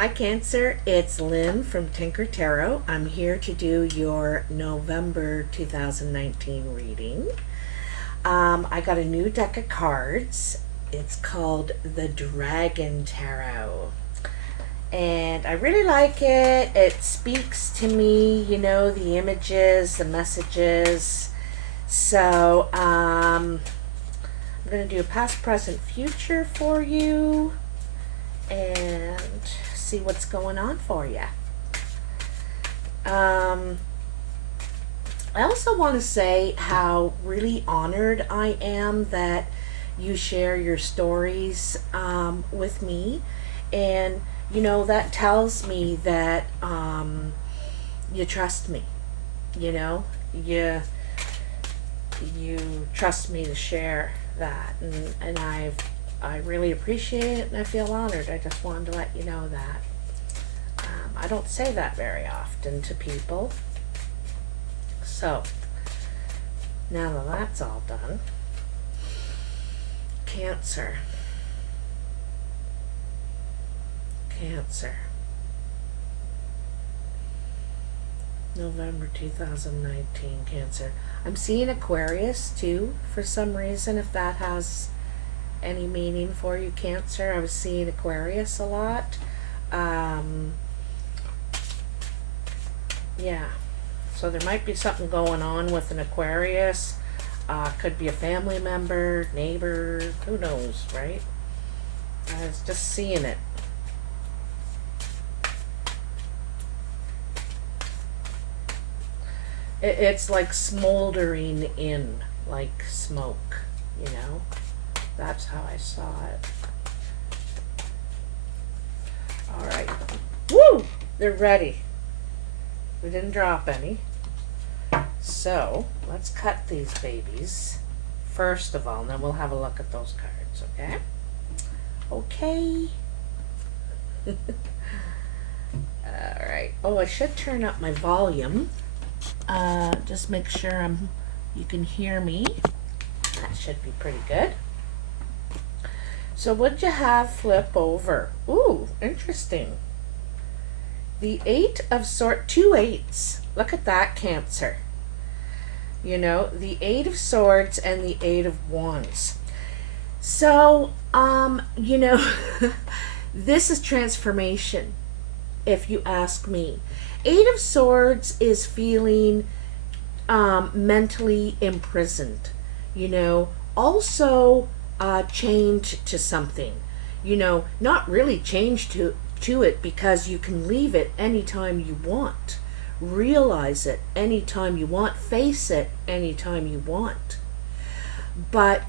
Hi Cancer, it's Lynn from Tinker Tarot. I'm here to do your November 2019 reading. I got a new deck of cards. It's called the Dragon Tarot. And I really like it. It speaks to me, you know, the images, the messages. So, I'm going to do a past, present, future for you. And see what's going on for you. I also want to say how really honored I am that you share your stories with me, and you know that tells me that you trust me. You know, you trust me to share that, and I really appreciate it, and I feel honored. I just wanted to let you know that. I don't say that very often to people. So, now that that's all done, Cancer. Cancer. November 2019, Cancer. I'm seeing Aquarius too, for some reason, if that has any meaning for you, Cancer. I was seeing Aquarius a lot. Yeah, so there might be something going on with an Aquarius. Could be a family member, neighbor, who knows, right? I was just seeing it. It's like smoldering in, like smoke, you know? That's how I saw it. Alright. Woo! They're ready. We didn't drop any. So, let's cut these babies first of all, and then we'll have a look at those cards, okay? Okay. Alright. Oh, I should turn up my volume. Just make sure you can hear me. That should be pretty good. So what'd you have flip over? Ooh, interesting. The 8 of Swords, 2 8s. Look at that, Cancer. You know, the 8 of Swords and the 8 of Wands. So, you know, this is transformation, if you ask me. 8 of Swords is feeling mentally imprisoned, you know, also chained to something, you know, not really chained to it, because you can leave it anytime you want, realize it anytime you want, face it anytime you want. But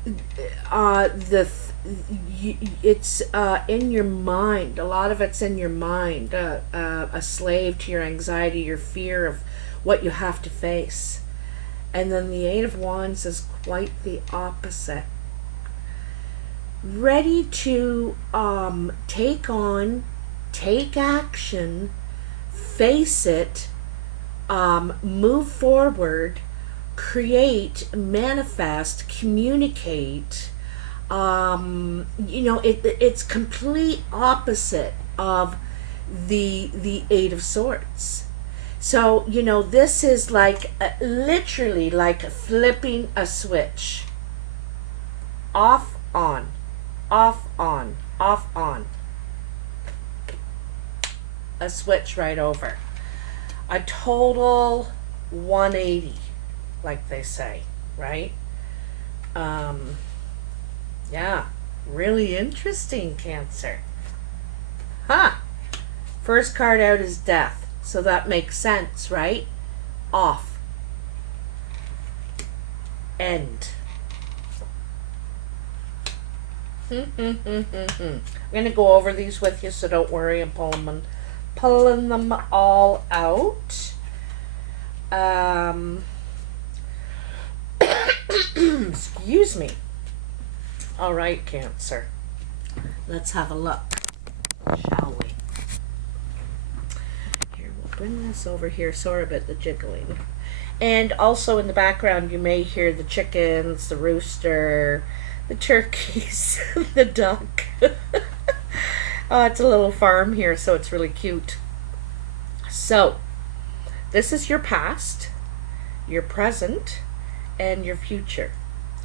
it's in your mind. A lot of it's in your mind, a slave to your anxiety, your fear of what you have to face. And then the 8 of Wands is quite the opposite. Ready to take action, face it, move forward, create, manifest, communicate. You know, it's complete opposite of the 8 of Swords. So, you know, this is like literally like flipping a switch. Off, on, off, on, off, on. A switch right over. A total 180, like they say, right? Yeah, really interesting, Cancer. Huh. First card out is Death, so that makes sense, right? Off. End. I'm going to go over these with you, so don't worry. I'm pulling them all out. Excuse me. All right, Cancer. Let's have a look, shall we? Here, we'll bring this over here. Sorry about the jiggling. And also in the background, you may hear the chickens, the rooster, the turkeys, the duck. It's a little farm here, so it's really cute. So, this is your past, your present, and your future.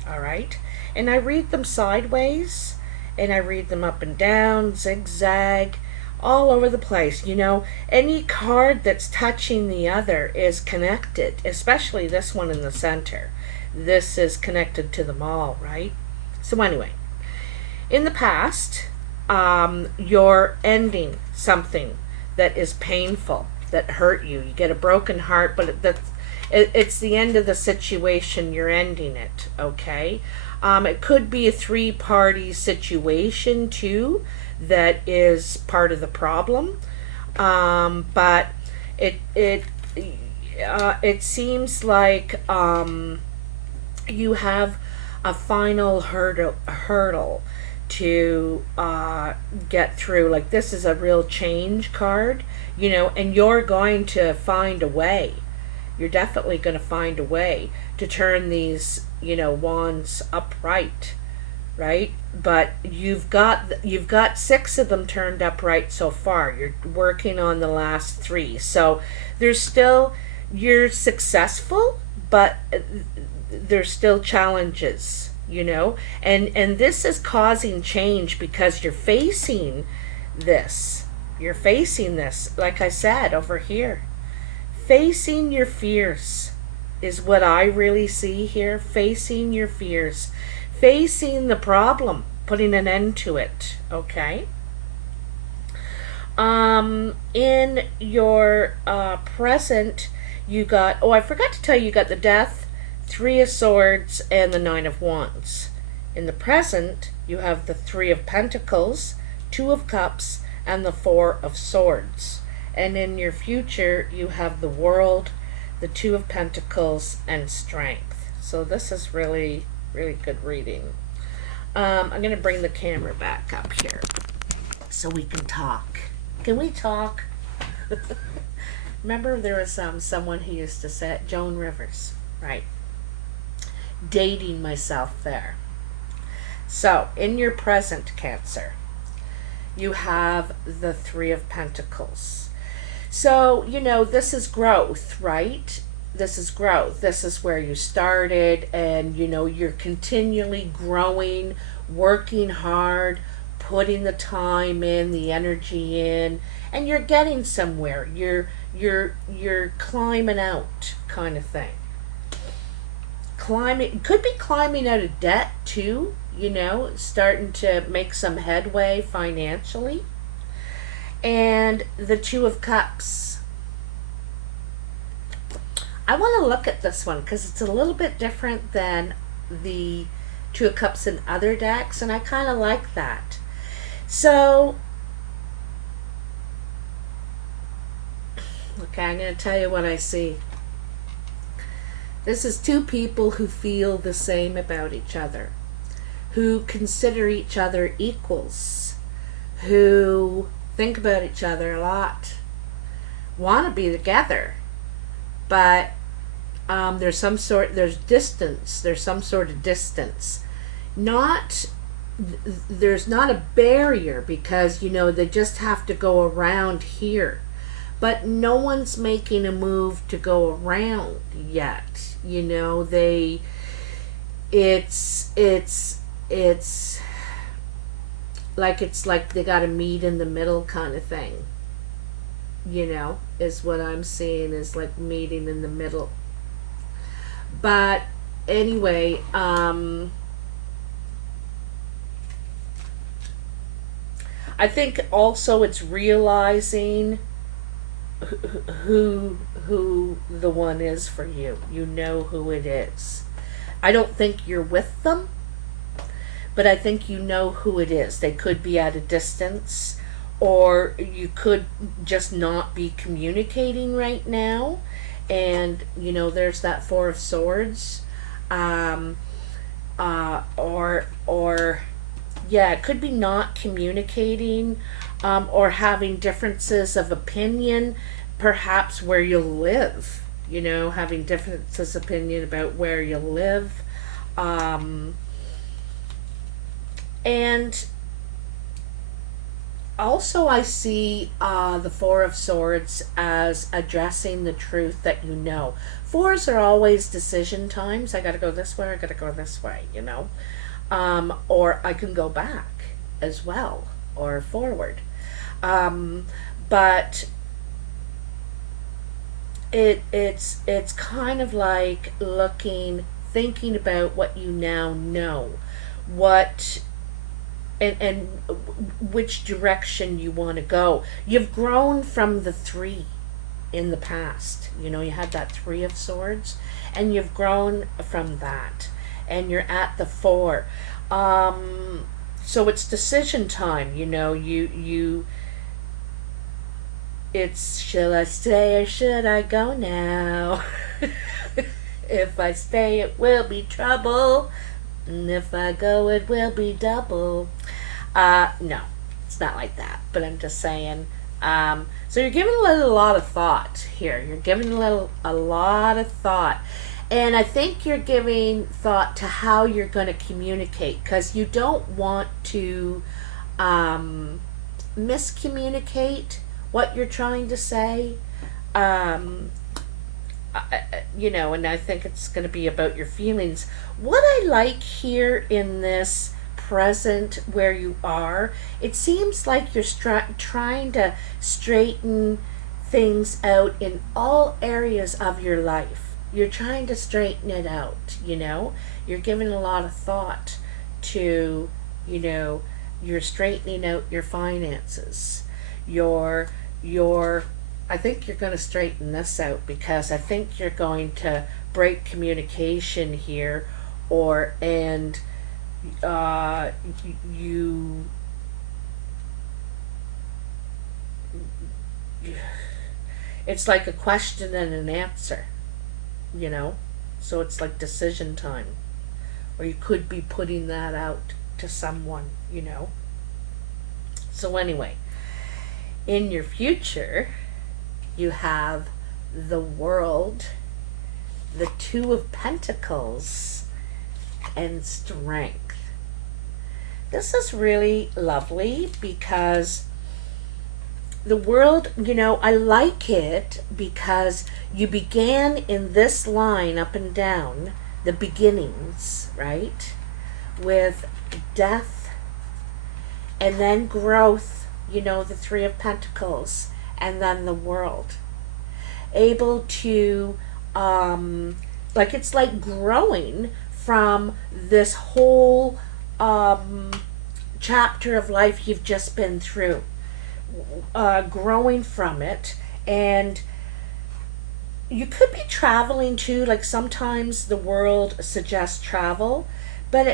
All right? And I read them sideways, and I read them up and down, zigzag, all over the place. You know, any card that's touching the other is connected, especially this one in the center. This is connected to them all, right? So, anyway, in the past, you're ending something that is painful, that hurt you. You get a broken heart, but it's the end of the situation. You're ending it, okay? It could be a three-party situation too that is part of the problem, but it seems like you have a final hurdle to get through. Like, this is a real change card, you know, and you're going to find a way. You're definitely going to find a way to turn these, you know, wands upright, right? But you've got 6 of them turned upright so far. You're working on the last 3. So there's still, you're successful, but there's still challenges, you know, and this is causing change because you're facing this. You're facing this, like I said, over here. Facing your fears is what I really see here. Facing your fears. Facing the problem. Putting an end to it. Okay? In your present, you got... Oh, I forgot to tell you, you got the Death, 3 of Swords, and the 9 of Wands. In the present, you have the 3 of Pentacles, 2 of Cups, and the 4 of Swords. And in your future, you have the World, the 2 of Pentacles, and Strength. So this is really, really good reading. I'm going to bring the camera back up here so we can talk. Can we talk? Remember there was someone who used to say it, Joan Rivers, right? Dating myself there. So, in your present, Cancer, you have the 3 of Pentacles. So, you know, this is growth, right? This is growth. This is where you started, and, you know, you're continually growing, working hard, putting the time in, the energy in, and you're getting somewhere. You're climbing out, kind of thing. Climbing, could be climbing out of debt too, you know, starting to make some headway financially. And the 2 of Cups. I want to look at this one because it's a little bit different than the 2 of Cups in other decks, and I kind of like that. So, okay, I'm going to tell you what I see. This is 2 people who feel the same about each other, who consider each other equals, who think about each other a lot, want to be together, but there's some sort of distance. There's not a barrier because, you know, they just have to go around here. But no one's making a move to go around yet. You know, it's like they got to meet in the middle kind of thing. You know, is what I'm seeing, is like meeting in the middle. But anyway, I think also it's realizing who the one is for you. You know who it is. I don't think you're with them, but I think you know who it is. They could be at a distance, or you could just not be communicating right now. And, you know, there's that 4 of Swords. Yeah, it could be not communicating, or having differences of opinion, perhaps where you live. You know, having differences of opinion about where you live. And Also, I see the Four of Swords as addressing the truth that you know. Fours are always decision times. I got to go this way, I got to go this way, you know. Or I can go back as well, or forward. Um, but it's kind of like thinking about what you now know, what and which direction you want to go. You've grown from the three in the past. You know, you had that Three of Swords, and you've grown from that, and you're at the four. So it's decision time. You know, you it's, shall I stay or should I go now? If I stay, it will be trouble. And if I go, it will be double. No, it's not like that. But I'm just saying. So you're giving a lot of thought here. You're giving a lot of thought. And I think you're giving thought to how you're going to communicate, because you don't want to miscommunicate what you're trying to say. Um, you know, and I think it's going to be about your feelings. What I like here in this present where you are, it seems like you're trying to straighten things out in all areas of your life. You're trying to straighten it out, you know. You're giving a lot of thought to, you know, you're straightening out your finances. Your I think you're going to straighten this out, because I think you're going to break communication here, or and uh, you it's like a question and an answer, you know. So it's like decision time, or you could be putting that out to someone, you know. So anyway, in your future, you have the World, the Two of Pentacles, and Strength. This is really lovely, because the World, you know, I like it because you began in this line up and down, the beginnings, right? With death, and then growth, you know, the Three of Pentacles, and then the World. Able to, like, it's like growing from this whole chapter of life you've just been through. Growing from it, and you could be traveling too. Like, sometimes the World suggests travel, but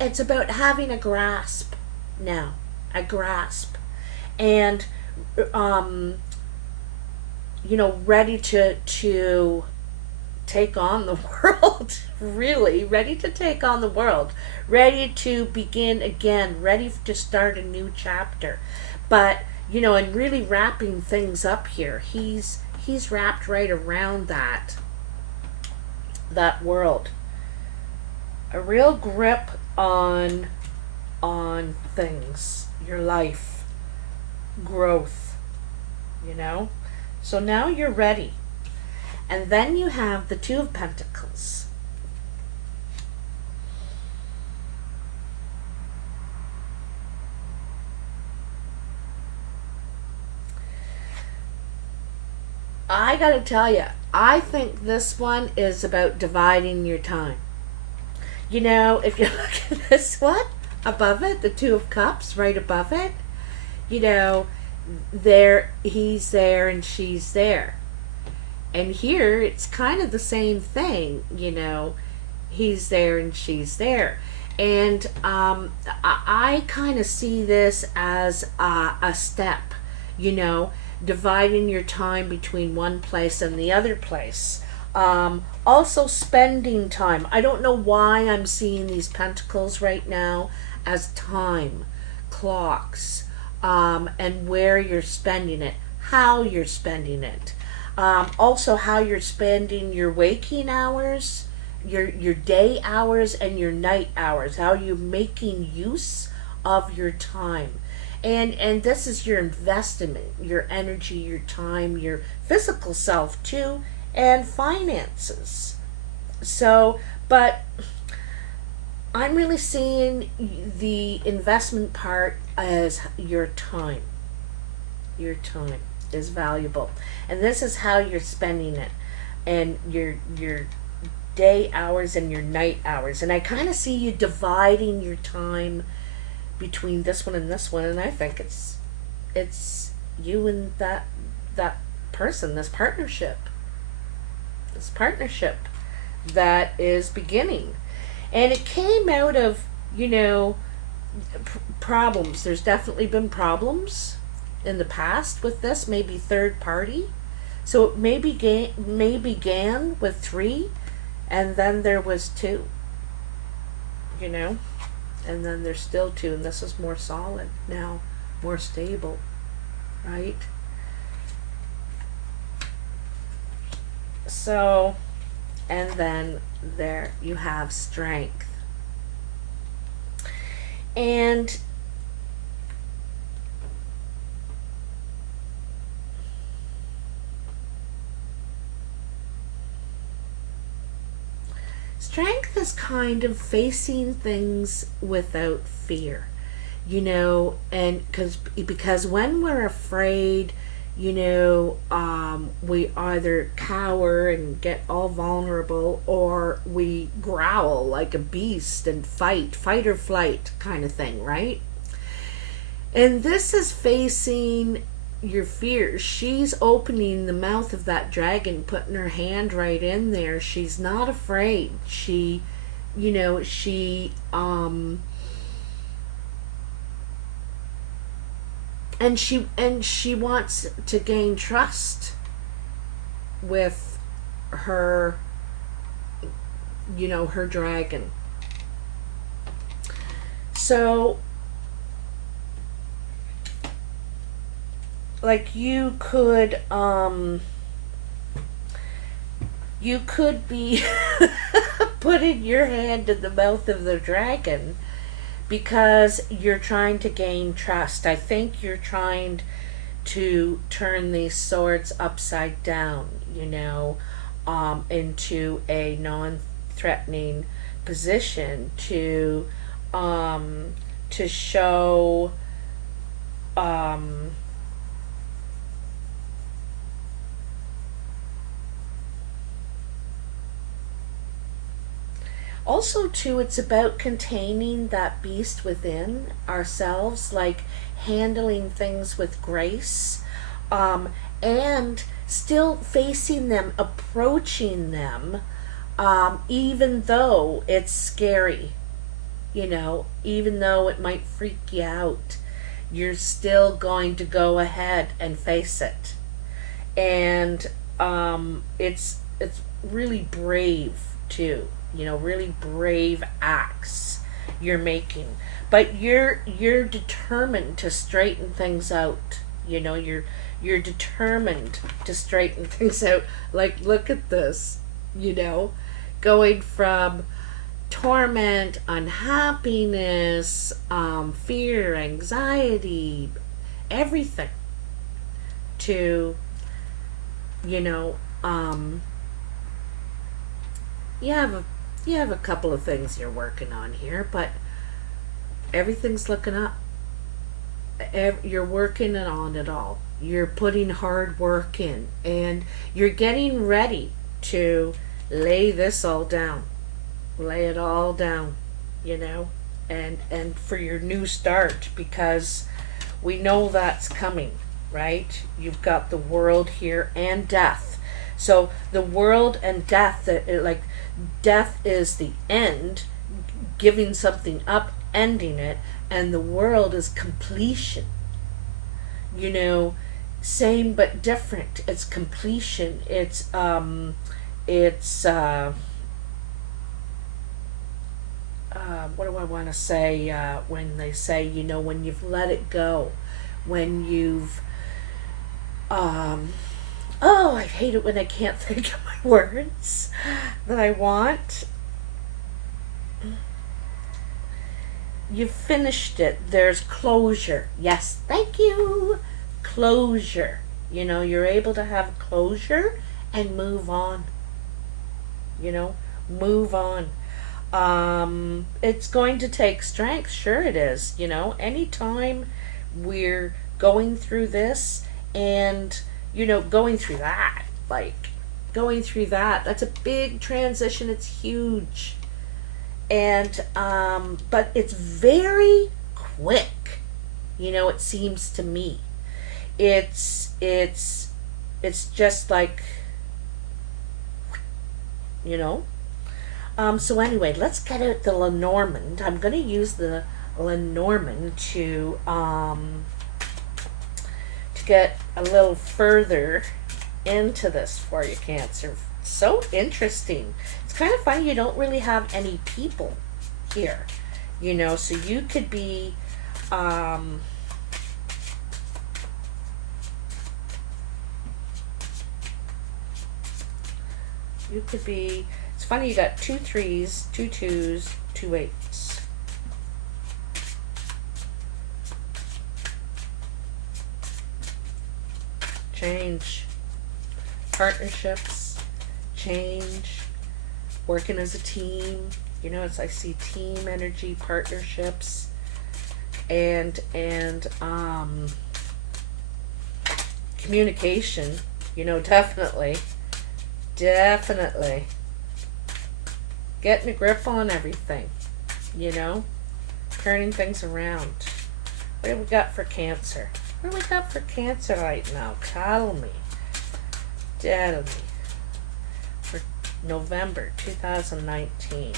it's about having a grasp now, a grasp, and you know, ready to take on the world. Really ready to take on the world, ready to begin again, ready to start a new chapter. But you know, and really wrapping things up here, he's wrapped right around that world. A real grip on things, your life, growth, you know. So now you're ready. And then you have the Two of Pentacles. I gotta tell you, I think this one is about dividing your time. You know, if you look at this one above it, the Two of Cups right above it, you know, there, he's there and she's there. And here it's kind of the same thing, you know, he's there and she's there. And I kind of see this as a step, you know, dividing your time between one place and the other place. Also spending time. I don't know why I'm seeing these pentacles right now as time, clocks, and where you're spending it, how you're spending it. Also how you're spending your waking hours, your day hours, and your night hours, how you're making use of your time. And this is your investment, your energy, your time, your physical self too, and finances. So, but I'm really seeing the investment part as your time. Your time is valuable, and this is how you're spending it, and your day hours and your night hours. And I kind of see you dividing your time between this one and this one, and I think it's you and that person, this partnership that is beginning. And it came out of, problems. There's definitely been problems in the past with this, maybe third party. So it may began with three, and then there was two, and then there's still two, and this is more solid now, more stable, right? So, and then there you have strength. And strength is kind of facing things without fear, and because when we're afraid, we either cower and get all vulnerable, or we growl like a beast and fight or flight kind of thing, right? And this is facing your fears. She's opening the mouth of that dragon, putting her hand right in there. She's not afraid. She and she wants to gain trust with her her dragon. So like you could be putting your hand in the mouth of the dragon because you're trying to gain trust. I think you're trying to turn these swords upside down, into a non-threatening position to show also too, it's about containing that beast within ourselves, like handling things with grace, and still facing them, approaching them, even though it's scary, even though it might freak you out, you're still going to go ahead and face it. And it's really brave too, really brave acts you're making, but you're determined to straighten things out. You're determined to straighten things out. Like, look at this, going from torment, unhappiness, fear, anxiety, everything, to you have a couple of things you're working on here, but everything's looking up. You're working on it all. You're putting hard work in, and you're getting ready to lay this all down. Lay it all down, and for your new start, because we know that's coming, right? You've got the world here and death. So the world and death, like death is the end, giving something up, ending it, and the world is completion. Same but different. It's completion. It's what do I want to say, when they say, when you've let it go, when you've oh, I hate it when I can't think of my words that I want. you've finished it. There's closure. Yes, thank you. Closure. You know, you're able to have closure and move on. You know, move on. It's going to take strength. Sure it is. You know, anytime we're going through this and, you know, going through that, like, going through that, that's a big transition. It's huge. And, but it's very quick. You know, it seems to me. It's just like, you know. So anyway, let's get out the Lenormand. I'm going to use the Lenormand to get a little further into this for you, Cancer. So interesting. It's kind of funny you don't really have any people here, you know, so you could be it's funny, you got 2 3s, 2 2s, 2 8s. Change. Partnerships. Change. Working as a team. You know, I see team energy, partnerships, and communication. You know, definitely getting a grip on everything. You know, turning things around. What do we got for Cancer? What do we got for Cancer right now? Cuddle me. Diddle me. For November 2019.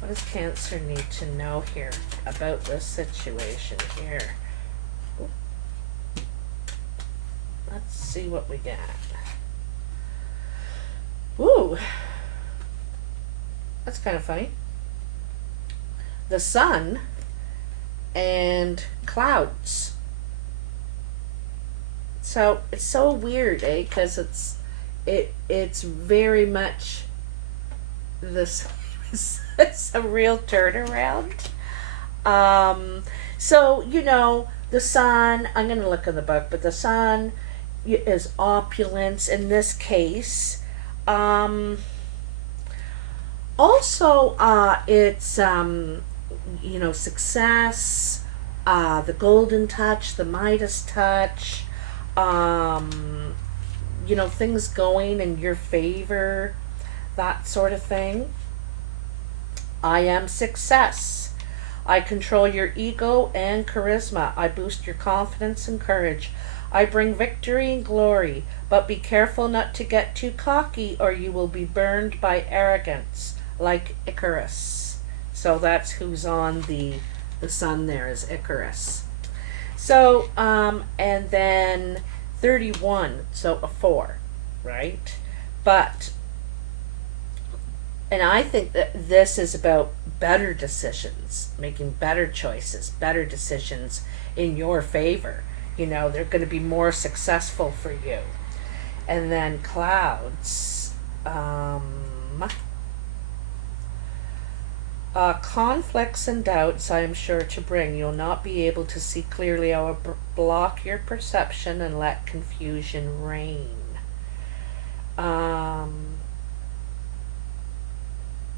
What does Cancer need to know here about this situation here? Let's see what we got. Ooh. That's kind of funny. The sun and clouds. So it's so weird, eh? Because it's very much this. It's a real turnaround. So you know, the sun. I'm going to look in the book, but the sun is opulence in this case. Also, it's you know, success, the golden touch, the Midas touch, you know, things going in your favor, that sort of thing. I am success. I control your ego and charisma. I boost your confidence and courage. I bring victory and glory, but be careful not to get too cocky or you will be burned by arrogance, like Icarus. So that's who's on the sun there, is Icarus. So, and then 31, so a 4, right? But, and I think that this is about better decisions, making better choices, better decisions in your favor. You know, they're going to be more successful for you. And then clouds. Conflicts and doubts I am sure to bring. You'll not be able to see clearly. I will block your perception and let confusion reign.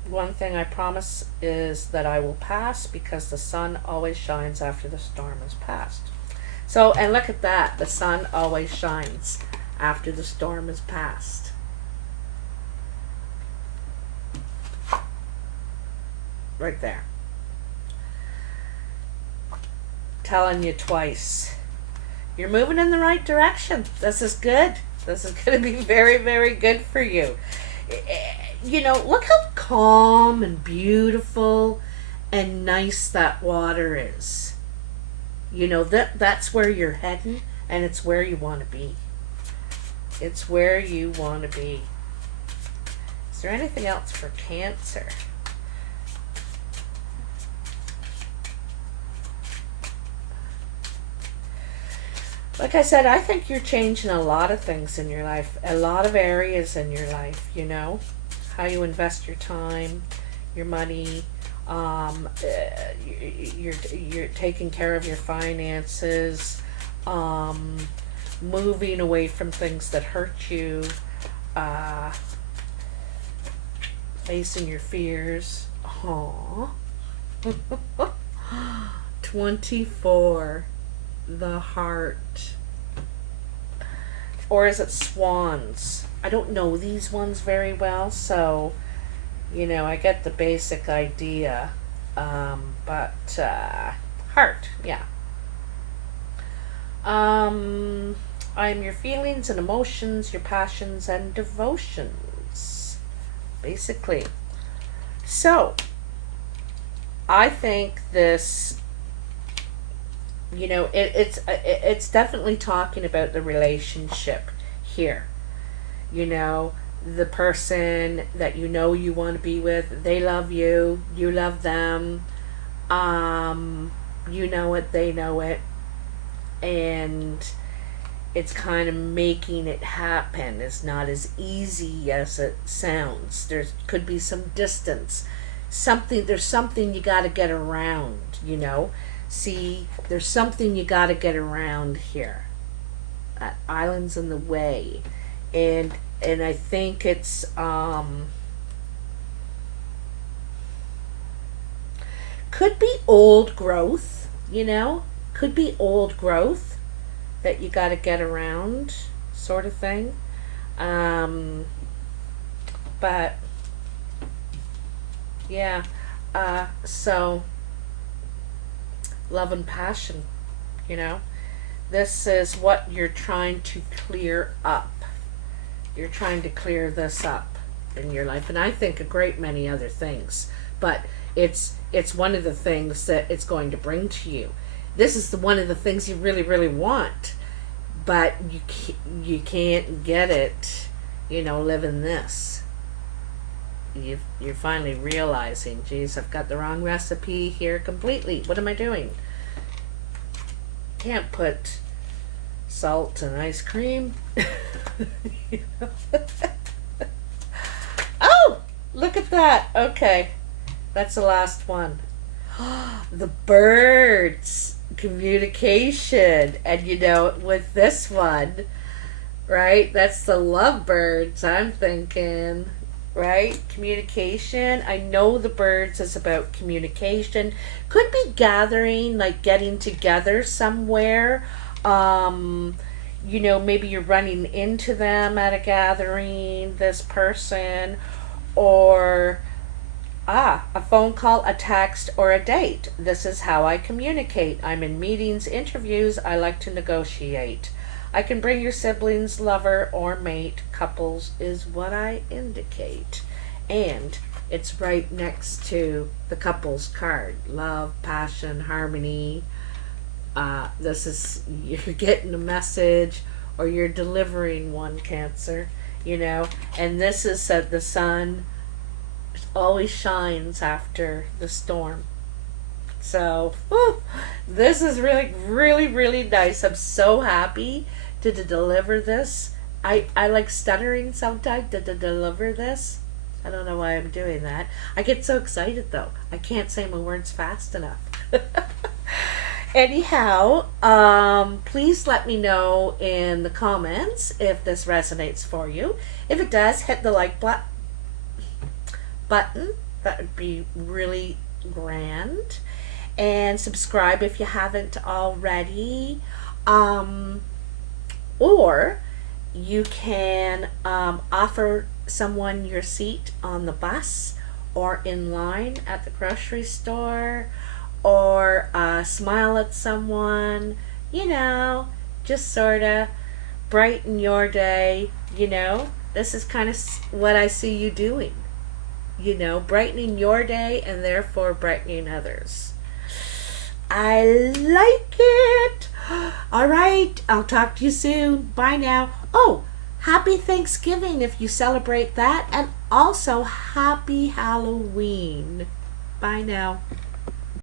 One thing I promise is that I will pass, because the sun always shines after the storm has passed. So, and look at that. The sun always shines after the storm has passed. Right there. Telling you twice. You're moving in the right direction. This is good. This is going to be very, very good for you. You know, look how calm and beautiful and nice that water is. You know, that's where you're heading, and it's where you want to be. It's where you want to be. Is there anything else for Cancer? Like I said, I think you're changing a lot of things in your life, a lot of areas in your life, you know, how you invest your time, your money, You're taking care of your finances, moving away from things that hurt you, uh, facing your fears. Aww. 24, the heart. Or is it swans? I don't know these ones very well, so, I get the basic idea. But heart, yeah. I'm your feelings and emotions, your passions and devotions, basically. So, I think this, it's definitely talking about the relationship here. The person that you want to be with, they love you, you love them, you know it, they know it, and it's kind of making it happen. It's not as easy as it sounds. There could be some distance. There's something you got to get around, See, there's something you got to get around here. Island's in the way. And I think it's could be old growth, could be old growth that you got to get around, sort of thing. But yeah, so love and passion, this is what you're trying to clear up. You're trying to clear this up in your life, and I think a great many other things, but it's one of the things that it's going to bring to you. This is one of the things you really, really want, but you can't get it, living this. You're finally realizing, geez, I've got the wrong recipe here completely. What am I doing? Can't put salt in ice cream. Oh, look at that. Okay, that's the last one. The birds, communication. And with this one, right, that's the lovebirds, I'm thinking, right? Communication. I know the birds is about communication. Could be gathering, like getting together somewhere. Maybe you're running into them at a gathering, this person, or a phone call, a text, or a date. This is how I communicate. I'm in meetings, interviews. I like to negotiate. I can bring your siblings, lover, or mate. Couples is what I indicate. And it's right next to the couples card. Love, passion, harmony. This is, you're getting a message or you're delivering one, Cancer, and this is that the sun always shines after the storm. So, this is really, really, really nice. I'm so happy to deliver this. I like stuttering sometimes to deliver this. I don't know why I'm doing that. I get so excited though. I can't say my words fast enough. Anyhow, please let me know in the comments if this resonates for you. If it does, hit the like button. That would be really grand. And subscribe if you haven't already. Or you can offer someone your seat on the bus or in line at the grocery store, or smile at someone, just sort of brighten your day. This is kind of what I see you doing, brightening your day and therefore brightening others. I like it. All right, I'll talk to you soon. Bye now. Oh, happy Thanksgiving if you celebrate that, and also happy Halloween. Bye now.